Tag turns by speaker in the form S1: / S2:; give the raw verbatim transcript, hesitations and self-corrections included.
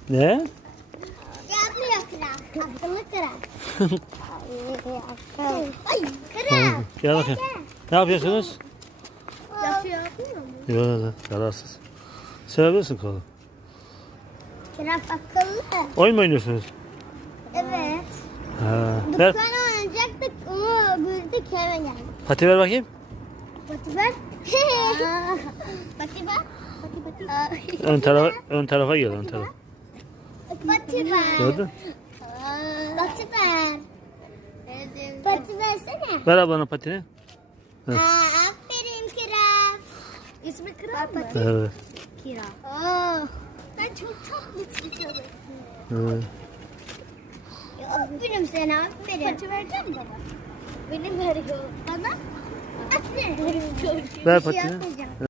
S1: Ne?
S2: Yapmıyor kral. Akıllı kral. Ay kral.
S1: Gel bakayım. Ne yapıyorsunuz?
S2: Yapıyor yapmıyor mu?
S1: Yok, kararsız. Sevebilirsin kolu.
S2: Kral akıllı.
S1: Oyun mu oynuyorsunuz?
S2: Evet.
S1: Ha. Ver.
S2: Dükkan oynayacaktık onu büyüdük eve geldik.
S1: Pati ver bakayım.
S2: Pati ver. Pati ver. Pati pati.
S1: Ön tarafa, ön tarafa gel, ön tarafa.
S2: Pati ver.
S1: Gördün?
S2: Pati ver. Pati versene.
S1: Ver ablana patini.
S2: Aa, aferin kral. İsmi kral mı?
S1: Evet.
S2: Kral. Aa, sen çok tatlısın.
S1: Evet.
S2: Ya, aferin sana aferin. Pati vereceğim mi baba? Benim veriyor. Bana? Aferin.
S1: Ver
S2: Bir şey
S1: patini.
S2: yapmayacağım.